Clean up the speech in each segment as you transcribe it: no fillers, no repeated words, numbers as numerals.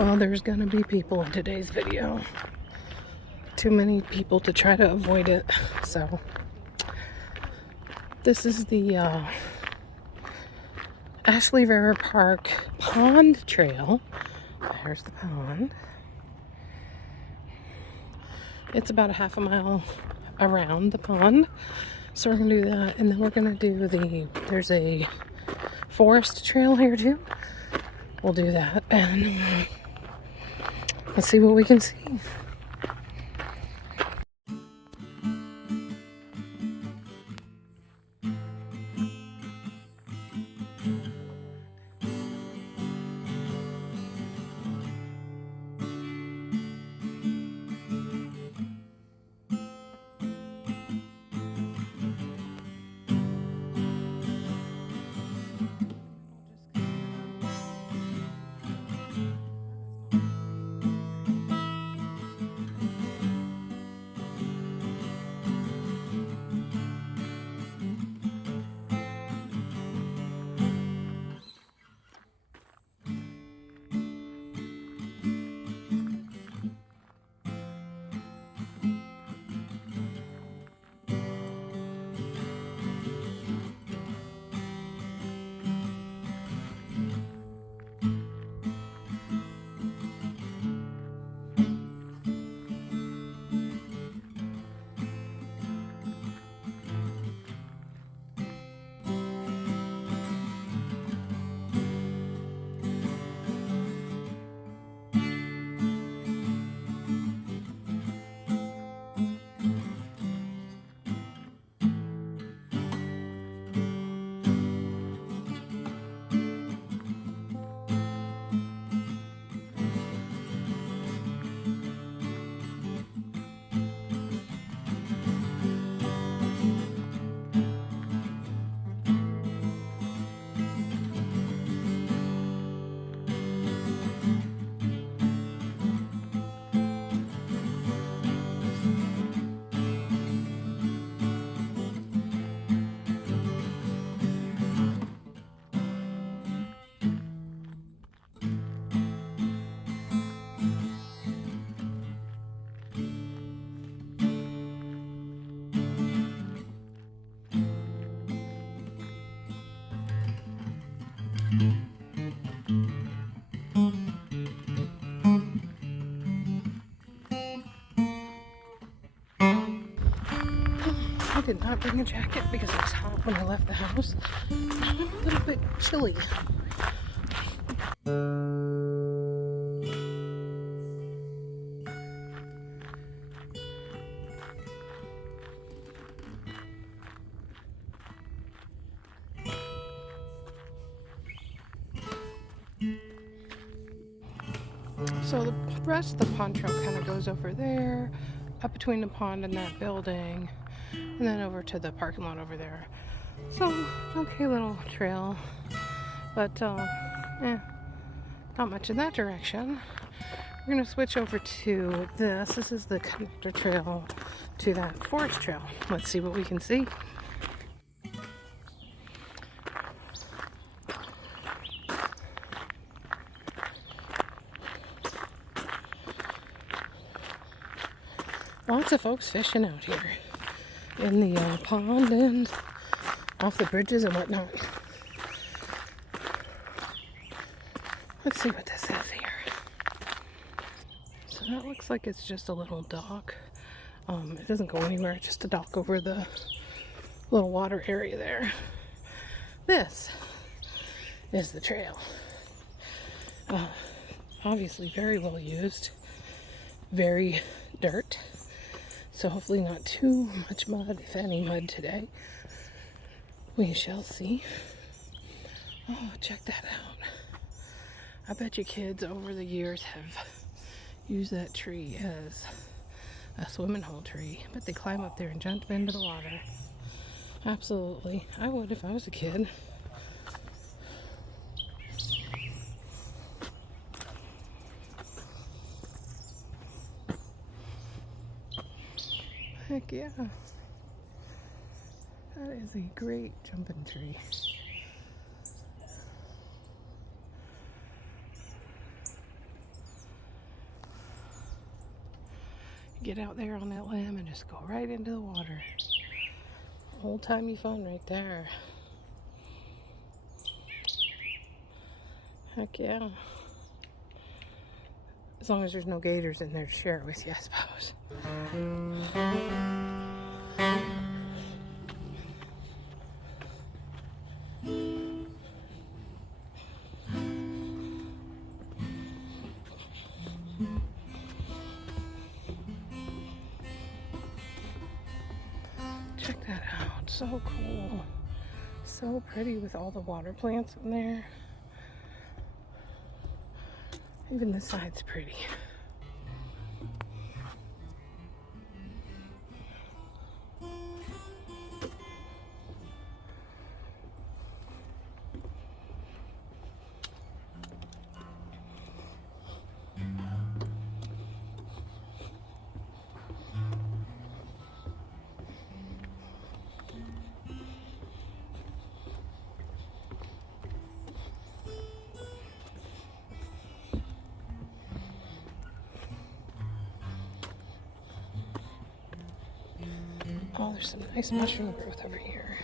Well, there's gonna be people in today's video. Too many people to try to avoid it. So this is the Ashley River Park Pond Trail. There's the pond. It's about a half a mile around the pond. So we're gonna do that, and then we're gonna do there's a forest trail here too. We'll do that, and let's see what we can see. I did not bring a jacket because it was hot when I left the house. I'm a little bit chilly. So the rest of the pond trail kind of goes over there, up between the pond and that building, and then over to the parking lot over there. So, okay little trail, but not much in that direction. We're gonna switch over to this. This is the connector trail to that forest trail. Let's see what we can see. Lots of folks fishing out here in the pond and off the bridges and whatnot. Let's see what this is here. So that looks like it's just a little dock. It doesn't go anywhere, it's just a dock over the little water area there. This is the trail. Obviously very well used, very dirt. So hopefully not too much mud, if any mud today. We shall see. Oh, check that out. I bet you kids over the years have used that tree as a swimming hole tree. But they climb up there and jump into the water. Absolutely. I would if I was a kid. Heck yeah. That is a great jumping tree. get out there on that limb and just go right into the water. Old-timey fun right there. Heck yeah. As long as there's no gators in there to share it with you, I suppose. Check that out. So cool. So pretty with all the water plants in there. Even this side's pretty. Oh, there's some nice mushroom growth over here.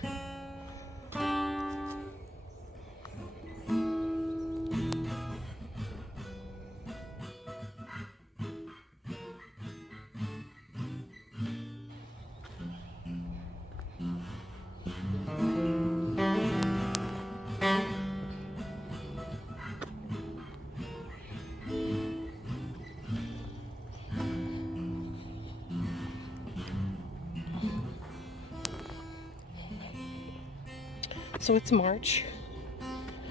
So it's March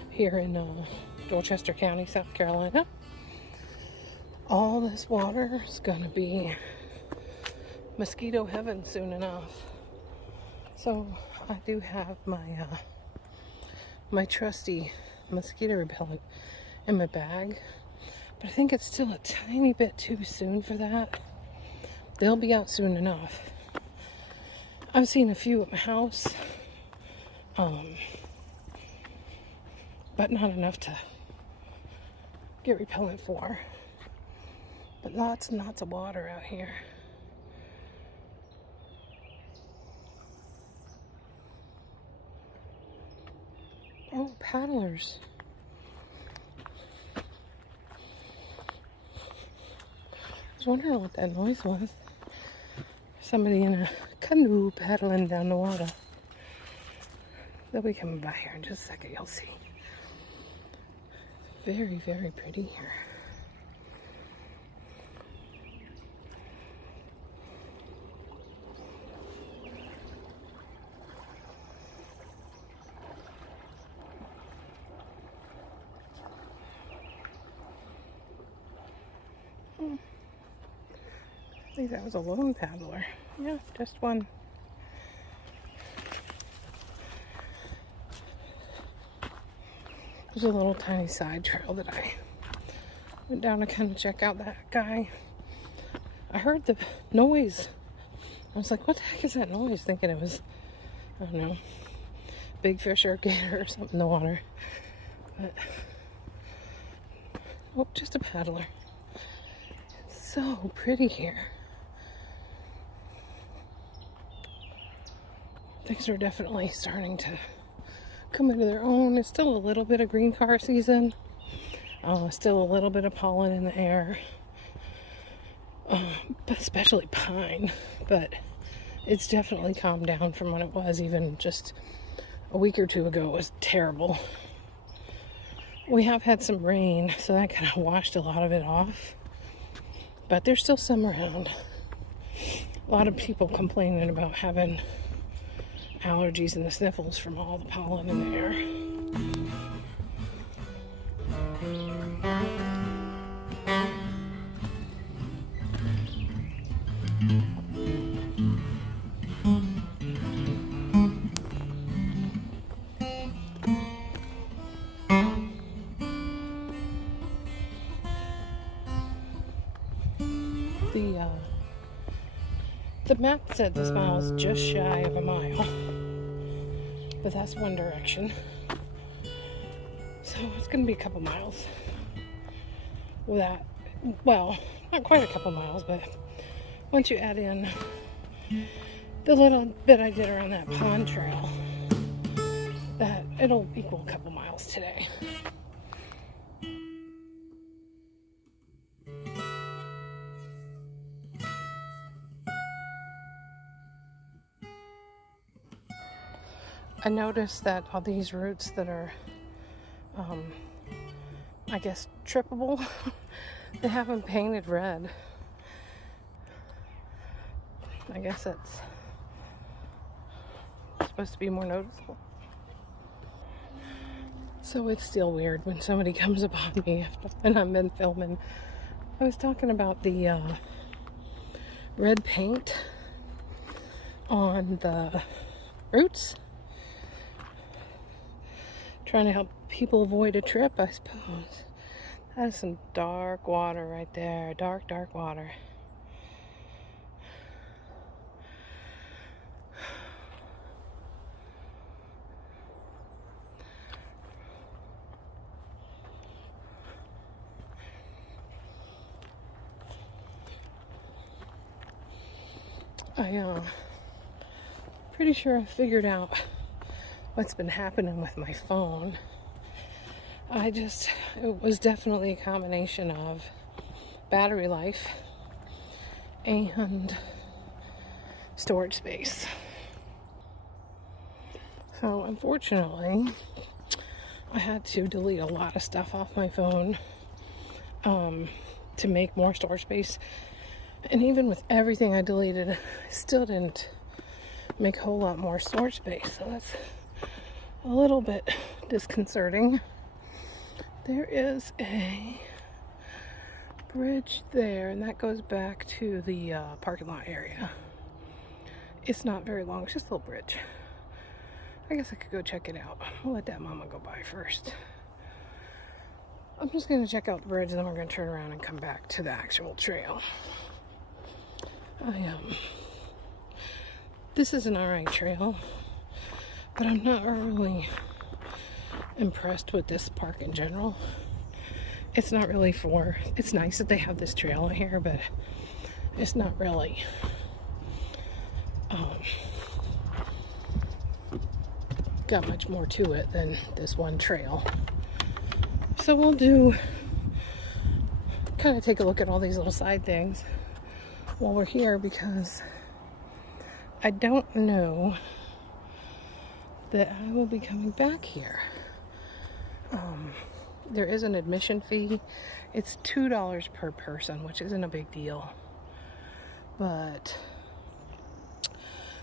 here in Dorchester County, South Carolina. All this water is gonna be mosquito heaven soon enough. So I do have my my trusty mosquito repellent in my bag, but I think it's still a tiny bit too soon for that. They'll be out soon enough. I've seen a few at my house. But not enough to get repellent for. But lots and lots of water out here. Oh, paddlers. I was wondering what that noise was. Somebody in a canoe paddling down the water. They'll be coming by here in just a second, you'll see. Very, very pretty here. I think that was a lone paddler. Yeah, just one. There's a little tiny side trail that I went down to kind of check out that guy. I heard the noise. I was like, what the heck is that noise? Thinking it was, I don't know, big fish or gator or something in the water. But, oh, just a paddler. So pretty here. Things are definitely starting to come into their own. It's still a little bit of green car season. Still a little bit of pollen in the air. Especially pine. But it's definitely calmed down from what it was even just a week or two ago. It was terrible. We have had some rain, so that kind of washed a lot of it off. But there's still some around. A lot of people complaining about having allergies and the sniffles from all the pollen in the air. The map said this mile is just shy of a mile, but that's one direction. So it's going to be a couple miles. With that, well, not quite a couple miles, but once you add in the little bit I did around that pond trail, that it'll equal a couple miles today. I noticed that all these routes that are, I guess, trippable, they have them painted red. I guess it's supposed to be more noticeable. So it's still weird when somebody comes upon me after when I've been filming. I was talking about the red paint on the routes. Trying to help people avoid a trip, I suppose. That is some dark water right there. Dark, dark water. Pretty sure I figured out what's been happening with my phone. It was definitely a combination of battery life and storage space. So unfortunately, I had to delete a lot of stuff off my phone to make more storage space. And even with everything I deleted, I still didn't make a whole lot more storage space. So that's a little bit disconcerting. There is a bridge there, and that goes back to the parking lot area. It's not very long, it's just a little bridge. I guess I could go check it out. I'll let that mama go by first. I'm just going to check out the bridge, and then we're going to turn around and come back to the actual trail. This is an alright trail, but I'm not really impressed with this park in general. It's not really it's nice that they have this trail here, but it's not really got much more to it than this one trail. So we'll kind of take a look at all these little side things while we're here, because I don't know that I will be coming back here. There is an admission fee. It's $2 per person, which isn't a big deal. But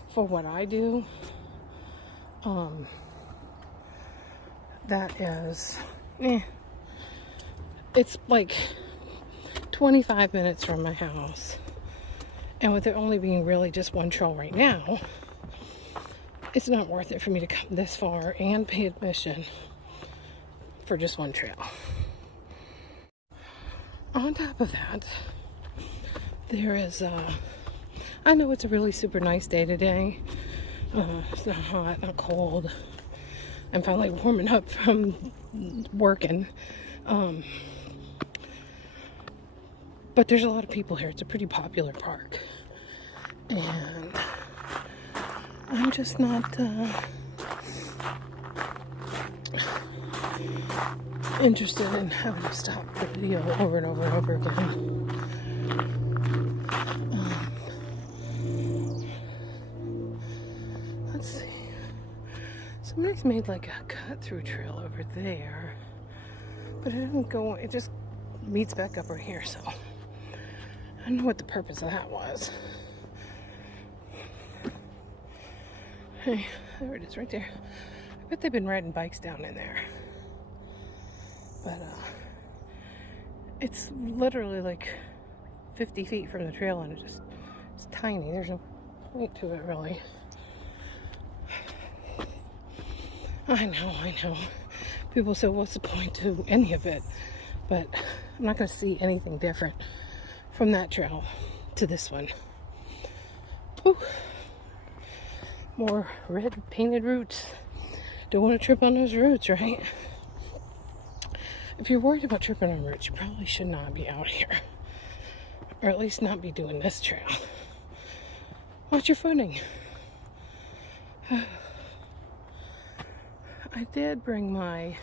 for what I do, that is, it's like 25 minutes from my house. And with it only being really just one trail right now, it's not worth it for me to come this far and pay admission for just one trail. On top of that, there is I know it's a really super nice day today. It's not hot, not cold. I'm finally warming up from working. But there's a lot of people here. It's a pretty popular park. And I'm just not interested in having to stop the video over and over and over again. Let's see. Somebody's made like a cut-through trail over there, but it didn't go. It just meets back up right here. So I don't know what the purpose of that was. Hey, there it is, right there. I bet they've been riding bikes down in there. But it's literally like 50 feet from the trail, and it's tiny. There's no point to it, really. I know. People say, what's the point to any of it? But I'm not going to see anything different from that trail to this one. Whew. More red painted roots. Don't want to trip on those roots, right? If you're worried about tripping on roots, you probably should not be out here. Or at least not be doing this trail. watch your footing. I did bring my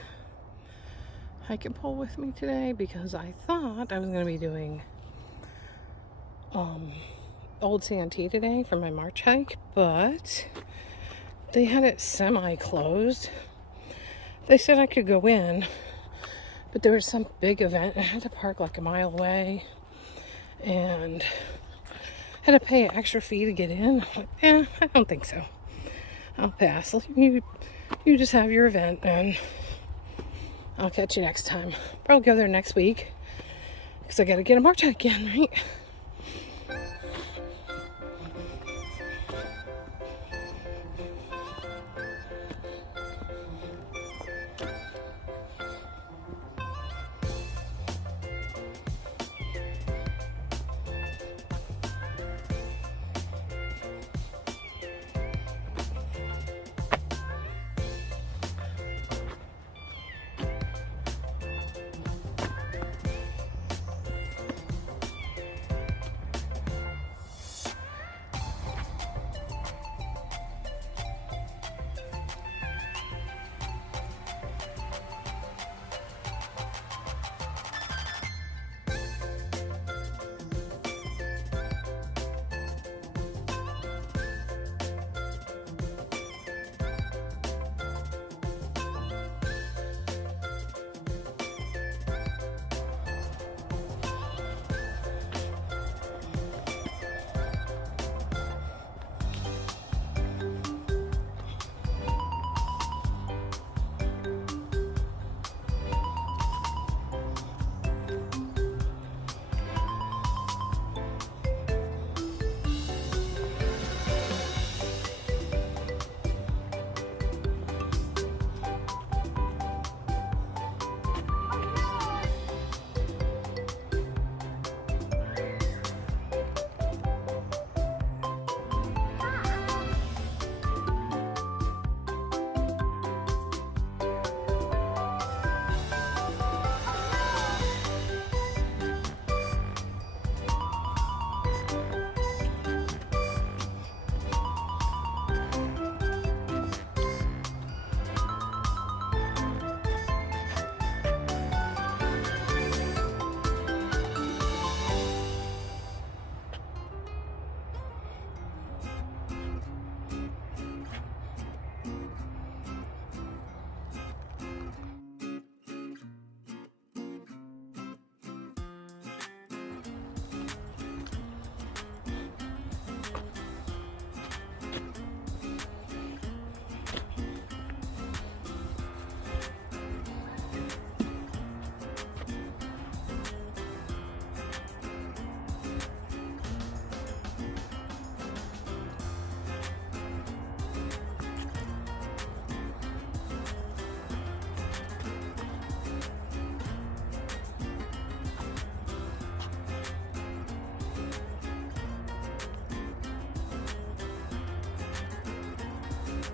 hiking pole with me today because I thought I was going to be doing Old Santee today for my March hike, but they had it semi-closed. They said I could go in, but there was some big event. I had to park like a mile away and had to pay an extra fee to get in. I don't think so. I'll pass. You just have your event and I'll catch you next time. Probably go there next week because I got to get a March hike again, right?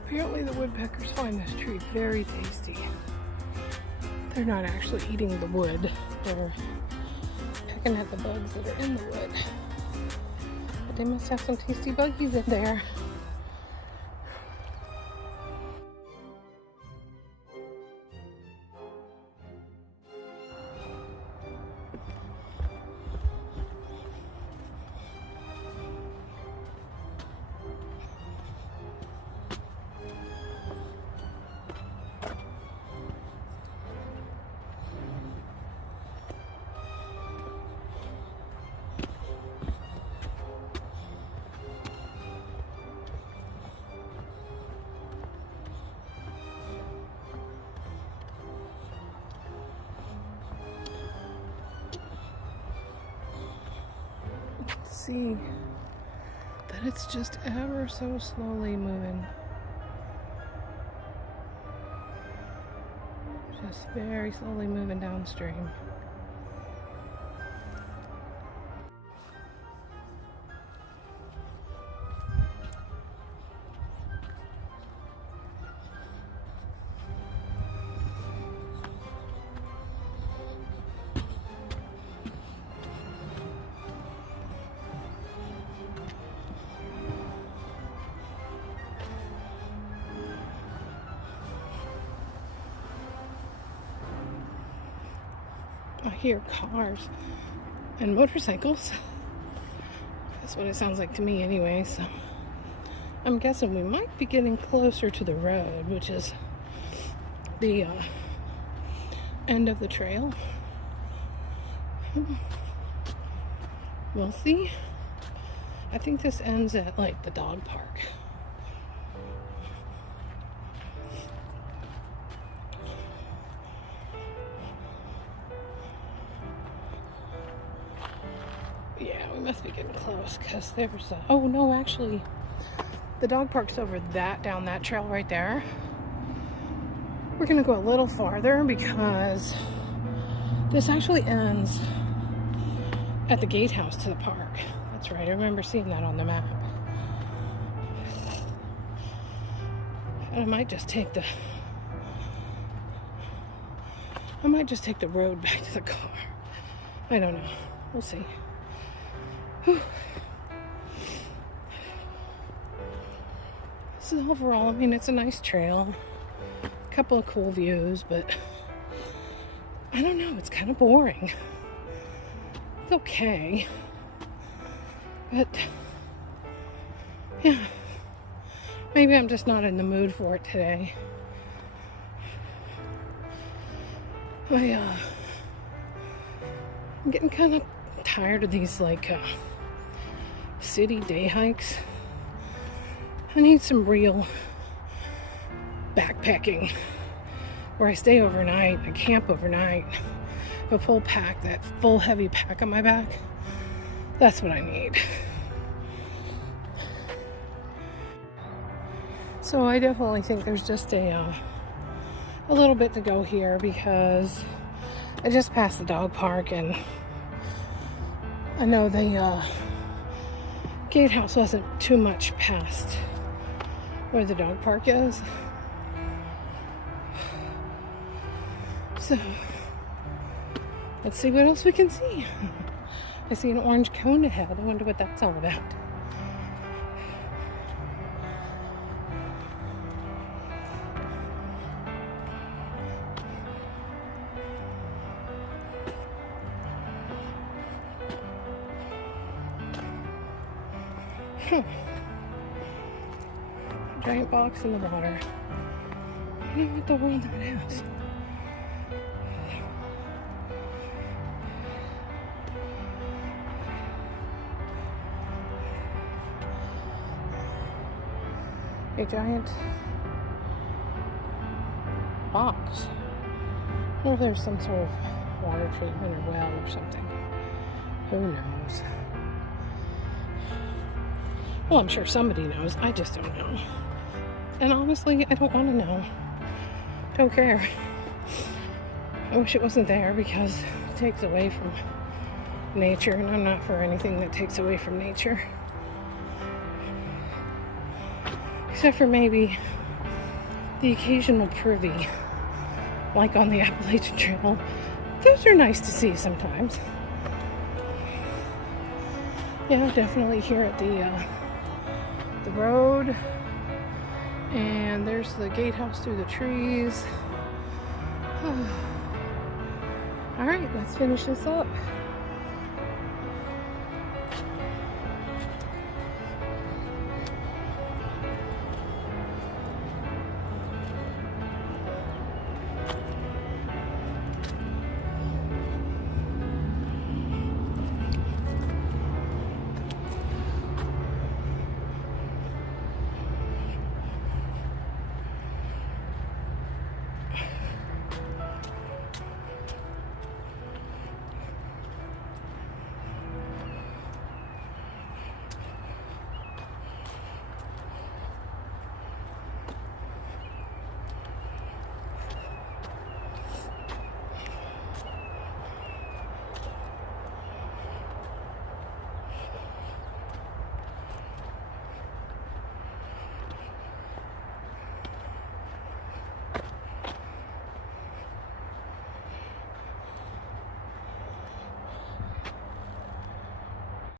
Apparently the woodpeckers find this tree very tasty. They're not actually eating the wood. They're pecking at the bugs that are in the wood. But they must have some tasty buggies in there. See that it's just ever so slowly moving. Just very slowly moving downstream. I hear cars and motorcycles. That's what it sounds like to me anyway, so I'm guessing we might be getting closer to the road, which is the end of the trail. We'll see. I think this ends at like the dog park. Yeah, we must be getting close because there's oh no, actually the dog park's over down that trail right there. We're gonna go a little farther because this actually ends at the gatehouse to the park. That's right, I remember seeing that on the map. And I might just take the road back to the car. I don't know. We'll see. Whew. So overall, I mean, it's a nice trail. A couple of cool views, but I don't know, it's kind of boring. It's okay. But yeah, maybe I'm just not in the mood for it today. I'm getting kind of tired of these like city day hikes. I need some real backpacking where I stay overnight, I camp overnight, a full pack, that full heavy pack on my back. That's what I need. So I definitely think there's just a little bit to go here because I just passed the dog park and I know the gatehouse wasn't too much past where the dog park is. So let's see what else we can see. I see an orange cone ahead. I wonder what that's all about. Giant box in the water. I don't know what the world that is. A giant box. I wonder if there's some sort of water treatment or well or something. Who knows? Well, I'm sure somebody knows. I just don't know. And honestly, I don't want to know. Don't care. I wish it wasn't there because it takes away from nature, and I'm not for anything that takes away from nature. Except for maybe the occasional privy, like on the Appalachian Trail. Those are nice to see sometimes. Yeah, definitely here at the road. And there's the gatehouse through the trees. All right, let's finish this up.